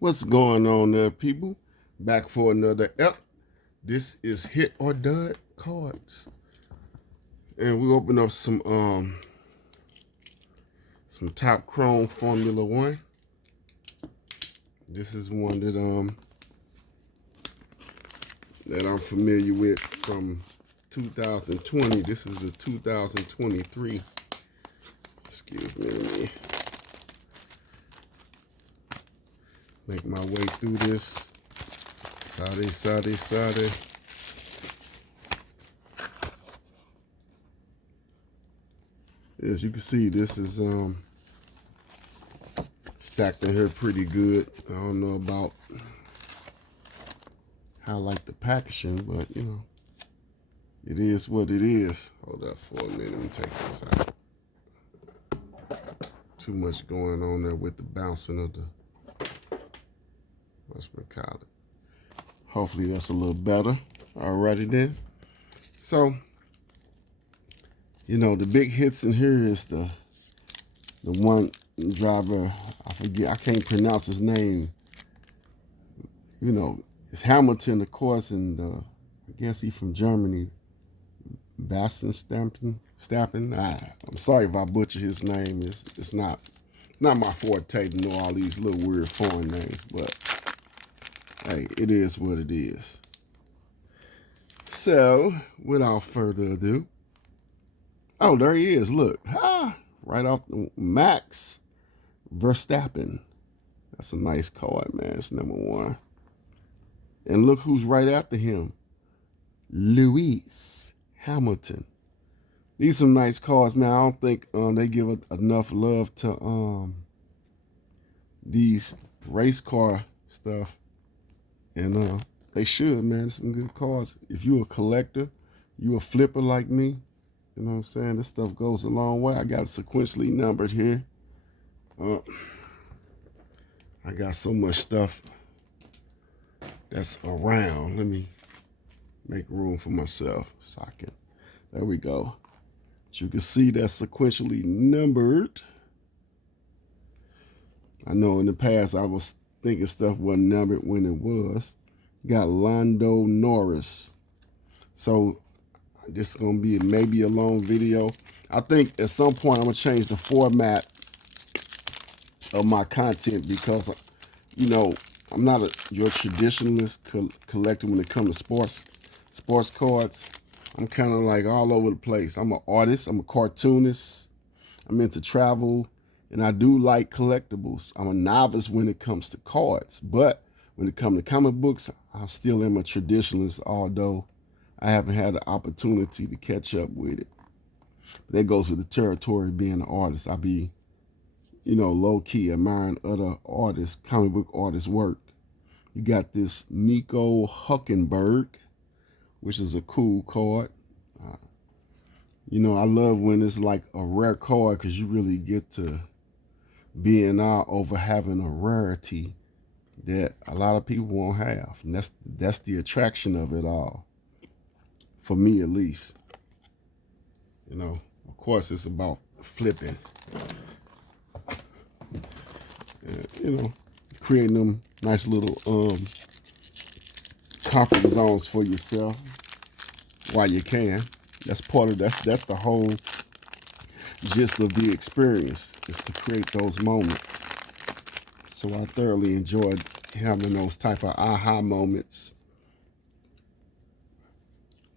What's going on there, people? Back for another ep. This is Hit or Dud Cards. And we open up some Top Chrome Formula One. This is one that I'm familiar with from 2020. This is the 2023. Excuse me, let me make my way through this. Sade. As you can see, this is stacked in here pretty good. I don't know about how I like the packaging, but you know, it is what it is. Hold up for a minute, let me take this out. Too much going on there with the bouncing of the whatchamacallit. Hopefully that's a little better. Alrighty then. So, you know, the big hits in here is the one driver, I forget, I can't pronounce his name. You know, it's Hamilton, of course, and I guess he's from Germany. Stappen. I'm sorry if I butcher his name. It's not my forte to know all these little weird foreign names, but hey, it is what it is. So, without further ado, oh, there he is. Look, right off the Max Verstappen. That's a nice card, man. It's number one. And look who's right after him. Lewis Hamilton. These are some nice cards, man. I don't think they give enough love to these race car stuff. And they should, man. Some good cards. If you're a collector, you a flipper like me, you know what I'm saying? This stuff goes a long way. I got it sequentially numbered here. I got so much stuff that's around. Let me make room for myself so I can. There we go. As you can see, that's sequentially numbered. I know in the past I was thinking stuff wasn't numbered when it was. Got Lando Norris. So this is going to be maybe a long video. I think at some point I'm going to change the format of my content because, you know, I'm not your traditionalist collector when it comes to sports cards. I'm kind of like all over the place. I'm an artist. I'm a cartoonist. I'm into travel. And I do like collectibles. I'm a novice when it comes to cards. But when it comes to comic books, I still am a traditionalist, although I haven't had the opportunity to catch up with it. But that goes with the territory of being an artist. I be, you know, low-key admiring other artists, comic book artists' work. You got this Nico Huckenberg, which is a cool card. You know, I love when it's like a rare card because you really get to be in awe over having a rarity that a lot of people won't have. And that's the attraction of it all. For me, at least. You know, of course, it's about flipping. You know, creating them nice little comfort zones for yourself while you can. That's part of that's the whole gist of the experience, is to create those moments. So I thoroughly enjoyed having those type of aha moments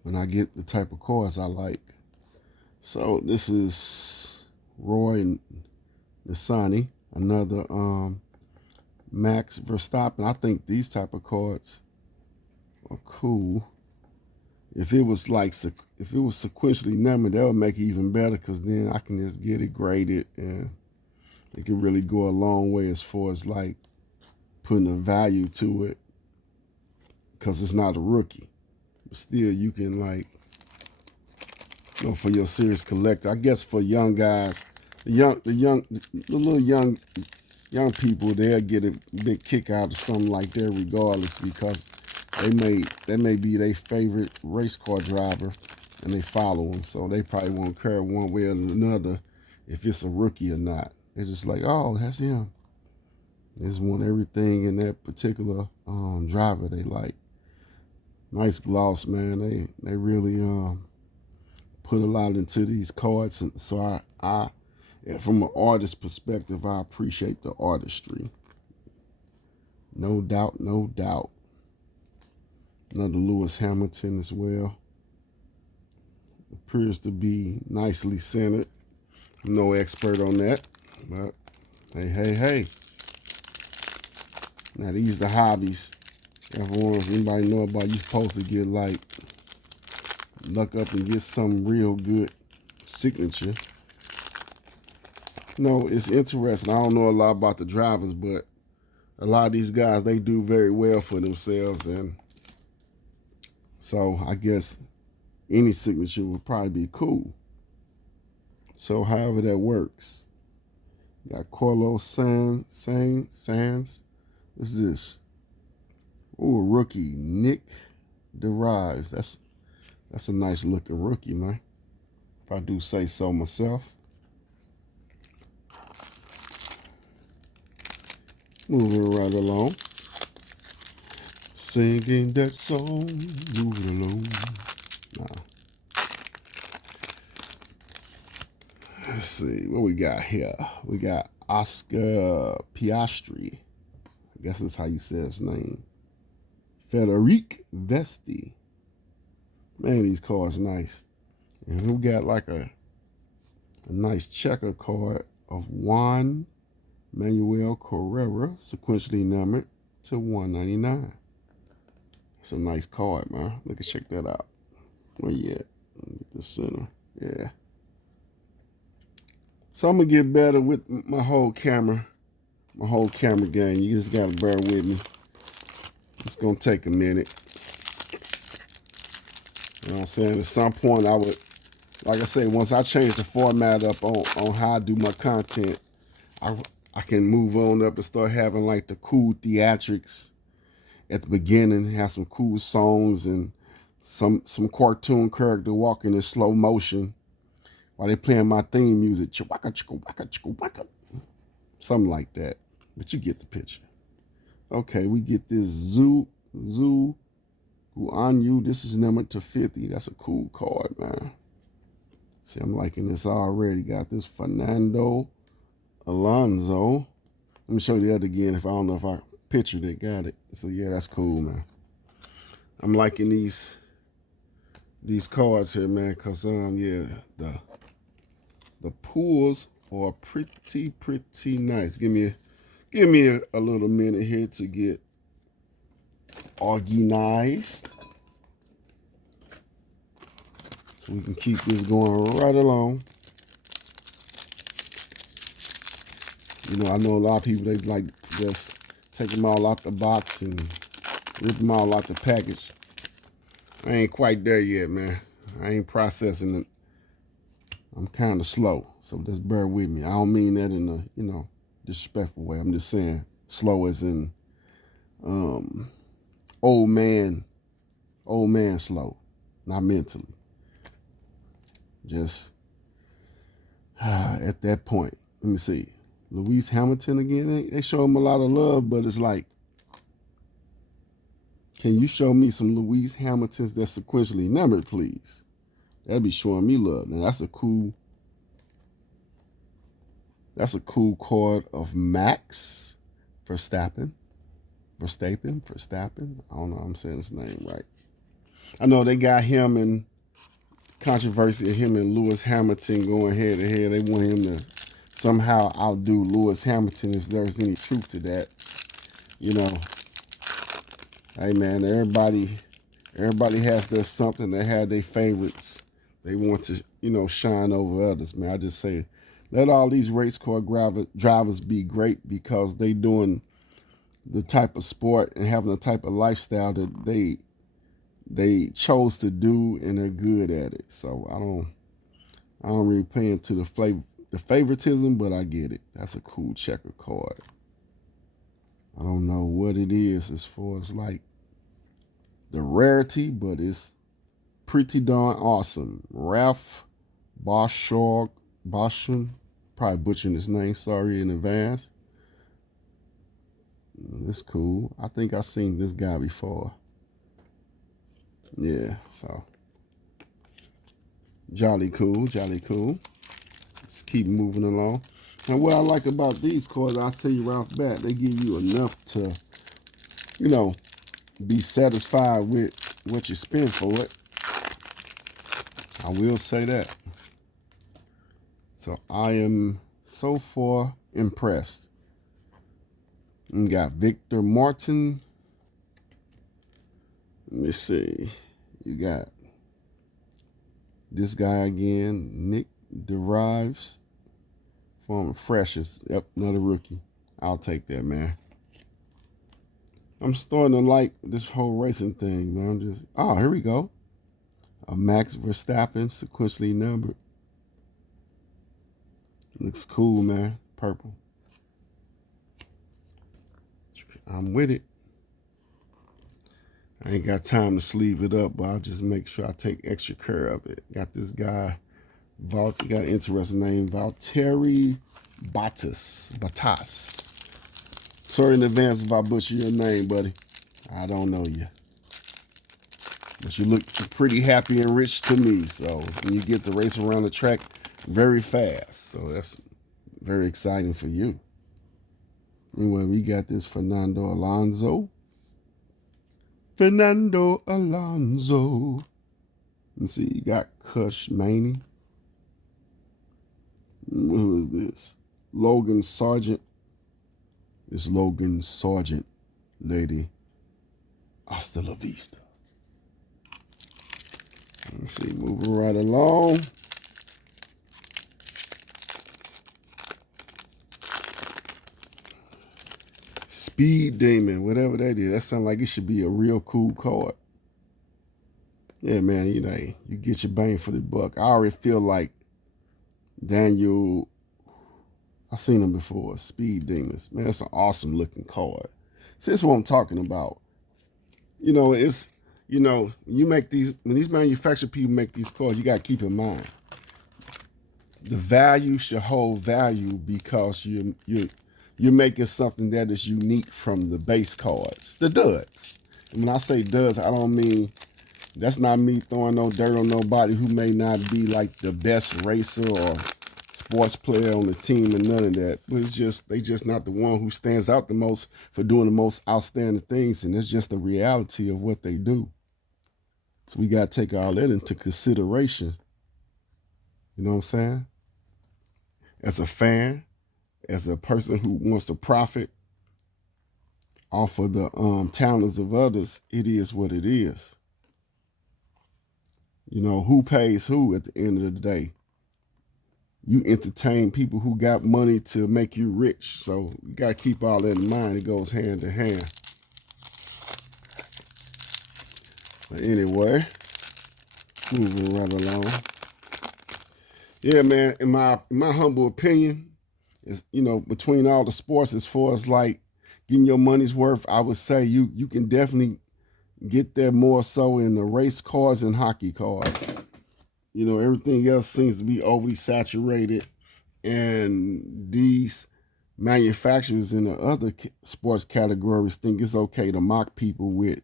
when I get the type of cards I like. So this is Roy Nissany, another Max Verstappen. I think these type of cards are cool. If it was sequentially numbered, that would make it even better because then I can just get it graded and it can really go a long way as far as like putting a value to it because it's not a rookie. But still, you can like, you know, for your serious collector. I guess for young guys, the little young people, they'll get a big kick out of something like that regardless because that may be their favorite race car driver and they follow him. So they probably won't care one way or another if it's a rookie or not. It's just like, oh, that's him. They just want everything in that particular driver they like. Nice gloss, man. They really put a lot into these cards, and so I from an artist perspective, I appreciate the artistry. No doubt, no doubt. Another Lewis Hamilton as well. Appears to be nicely centered. I'm no expert on that, but hey. Now these the hobbies. Everyone's anybody know about, you supposed to get like luck up and get some real good signature. No, it's interesting. I don't know a lot about the drivers, but a lot of these guys, they do very well for themselves, and so I guess any signature would probably be cool. So however that works. Got Carlos Sands. What's this? Oh, rookie Nick Derives. That's a nice looking rookie, man, if I do say so myself. Moving right along. Singing that song, moving along. Let's see what we got here. We got Oscar Piastri. I guess that's how you say his name. Federic Vesti. Man, these cards nice. And we got like a nice checker card of Juan Manuel Carrera, sequentially numbered to 199. It's a nice card, man. Look at, check that out. Where you at? Get the center. Yeah. So I'm gonna get better with my whole camera game. You just gotta bear with me. It's gonna take a minute. You know what I'm saying? At some point I would, like I say, once I change the format up on how I do my content, I can move on up and start having like the cool theatrics at the beginning, have some cool songs and some cartoon character walking in slow motion while they playing my theme music. Chewaka, chewaka, chewaka. Something like that. But you get the picture. Okay, we get this Zhu Guanyu. This is numbered to 50. That's a cool card, man. See, I'm liking this already. Got this Fernando Alonso. Let me show you that again if I don't know if I pictured it. Got it. So yeah, that's cool, man. I'm liking these cards here, man, cause yeah, the pools are pretty nice. Give me a little minute here to get organized, so we can keep this going right along. You know, I know a lot of people, they like just take them all out the box and rip them all out the package. I ain't quite there yet, man. I ain't processing it. I'm kind of slow, so just bear with me. I don't mean that in a, you know, disrespectful way. I'm just saying slow as in old man slow, not mentally. Just at that point. Let me see. Lewis Hamilton again. They show him a lot of love, but it's like, can you show me some Lewis Hamiltons that's sequentially numbered, please? That'd be showing me love. Now that's a cool card of Max Verstappen. I don't know if I'm saying his name right. I know they got him in controversy of him and Lewis Hamilton going head to head. They want him to somehow outdo Lewis Hamilton, if there's any truth to that. You know, hey man, everybody has their something. They have their favorites. They want to, you know, shine over others, man. I just say, let all these race car drivers be great, because they doing the type of sport and having the type of lifestyle that they chose to do, and they're good at it. So I don't really pay into the favoritism, but I get it. That's a cool checker card. I don't know what it is as far as like the rarity, but it's pretty darn awesome. Ralph Boschung, probably butchering his name, sorry in advance. It's cool. I think I've seen this guy before. Yeah, so jolly cool, jolly cool. Let's keep moving along. And what I like about these cards, I'll tell you right off the bat, they give you enough to, you know, be satisfied with what you spend for it. I will say that. So I am so far impressed. We got Victor Martin. Let me see. You got this guy again, Nick Derives. Former freshest. Yep, another rookie. I'll take that, man. I'm starting to like this whole racing thing, man. Here we go. A Max Verstappen, sequentially numbered. Looks cool, man. Purple. I'm with it. I ain't got time to sleeve it up, but I'll just make sure I take extra care of it. Got this guy, got an interesting name, Valtteri Bottas. Sorry in advance if I butcher your name, buddy. I don't know you. But you look pretty happy and rich to me. So you get to race around the track very fast. So that's very exciting for you. Anyway, we got this Fernando Alonso. Let's see, you got Kush Maney. Who is this? Logan Sargent. It's Logan Sargent, lady. Hasta la vista. Let's see, moving right along. Speed Demon, whatever that is. That sounds like it should be a real cool card. Yeah, man, you know, you get your bang for the buck. I already feel like Daniel, I've seen him before, Speed Demons. Man, that's an awesome looking card. See, that's what I'm talking about. You know, you make these, when these manufacturer people make these cards, you got to keep in mind, the value should hold value because you're making something that is unique from the base cards, the duds. And when I say duds, I don't mean, that's not me throwing no dirt on nobody who may not be like the best racer or sports player on the team and none of that. But they just not the one who stands out the most for doing the most outstanding things. And it's just the reality of what they do. So we got to take all that into consideration. You know what I'm saying? As a fan, as a person who wants to profit off of the talents of others, it is what it is. You know, who pays who at the end of the day? You entertain people who got money to make you rich. So you got to keep all that in mind. It goes hand in hand. But anyway, moving right along. Yeah, man, in my humble opinion, is, you know, between all the sports, as far as like getting your money's worth, I would say you can definitely get there more so in the race cars and hockey cars. You know, everything else seems to be overly saturated, and these manufacturers in the other sports categories think it's okay to mock people with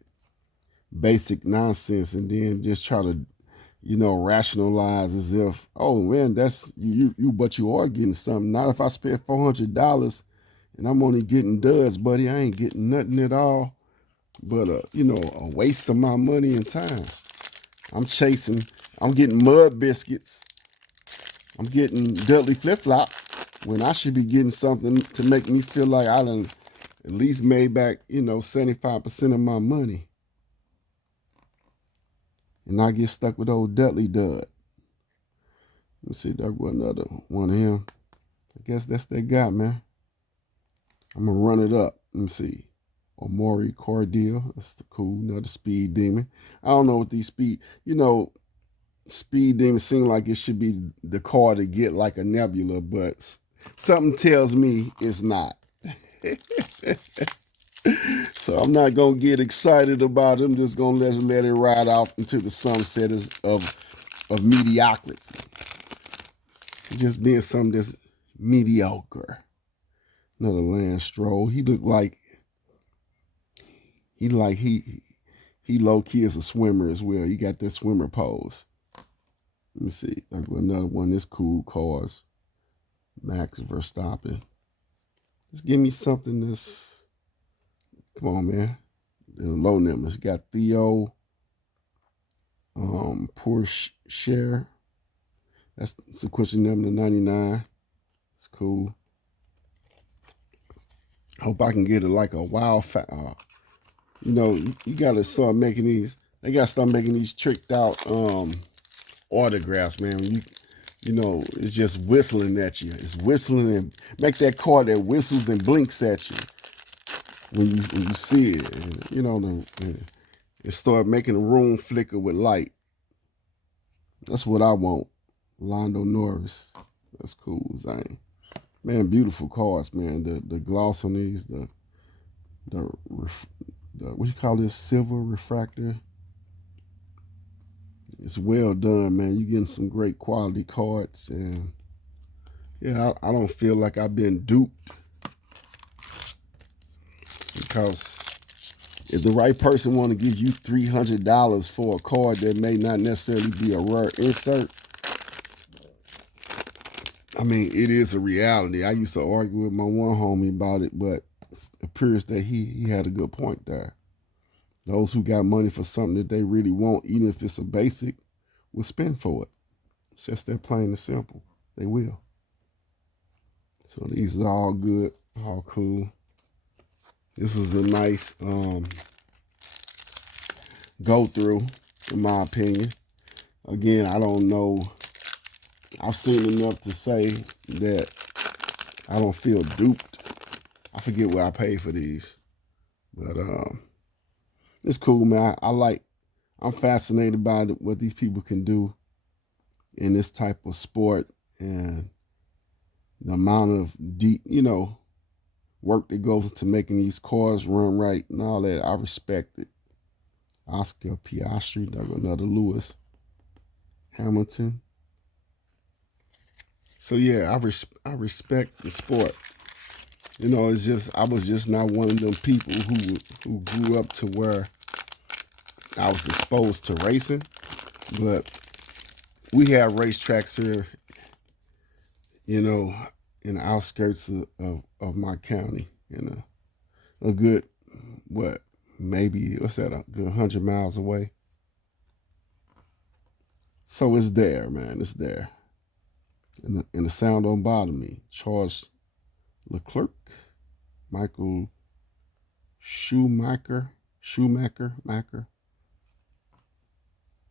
basic nonsense and then just try to, you know, rationalize as if, oh man, that's you but you are getting something. Not if I spent $400 and I'm only getting duds, buddy. I ain't getting nothing at all but you know, a waste of my money and time. I'm getting mud biscuits. I'm getting Dudley flip-flop when I should be getting something to make me feel like I done at least made back, you know, 75% of my money. And I get stuck with old Dudley Dud. Let me see, there was another one of him. I guess that's that guy, man. I'm going to run it up. Let me see. Omori Cordial. That's the cool, another Speed Demon. I don't know what these speed, you know, Speed Demon seem like it should be the car to get like a Nebula, but something tells me it's not. So I'm not going to get excited about it. I'm just going to let it ride off into the sunset of mediocrity. Just being something that's mediocre. Another Lance Stroll. He looked like he low key is a swimmer as well. He got that swimmer pose. Let me see. Like another one. This cool cars. Max Verstappen. Just give me something that's. Come on, man. The low numbers. Got Theo. Porsche share. That's sequential number 99. It's cool. Hope I can get it like a wild you know, you gotta start making these. They gotta start making these tricked out autographs, man. When you know, it's just whistling at you. It's whistling and make that card that whistles and blinks at you when you see it. And, you know, and start making the room flicker with light. That's what I want. Lando Norris. That's cool, Zane. Man, beautiful cards, man. The gloss on these, the what you call this, silver refractor. It's well done, man. You getting some great quality cards, and yeah, I don't feel like I've been duped, because if the right person want to give you $300 for a card that may not necessarily be a rare insert, I mean, it is a reality. I used to argue with my one homie about it, but it appears that he had a good point there. Those who got money for something that they really want, even if it's a basic, will spend for it. It's just that plain and simple. They will. So these are all good, all cool. This was a nice go through, in my opinion. Again, I don't know. I've seen enough to say that I don't feel duped. I forget what I paid for these, but it's cool, man. I'm fascinated by what these people can do in this type of sport, and the amount of deep, work that goes into making these cars run right and all that. I respect it. Oscar Piastri, another Lewis Hamilton. So yeah, I respect the sport. It's just I was just not one of them people who grew up to where I was exposed to racing, but we have racetracks here, in the outskirts of my county, a good, what's that, a good 100 miles away. So it's there, man, it's there. And the sound don't bother me. Charles Leclerc, Michael Schumacher,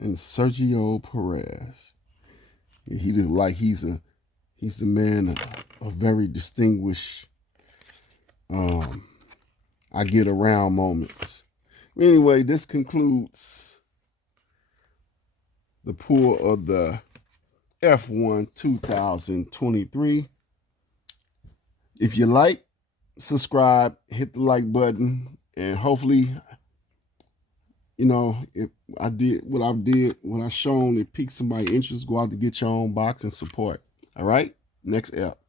and Sergio Perez. He look like he's the man of very distinguished I get around moments. Anyway, this concludes the pull of the F1 2023. If you like, subscribe, hit the like button, and hopefully, if I did what I shown, it piqued somebody's interest, go out to get your own box and support. All right? Next up.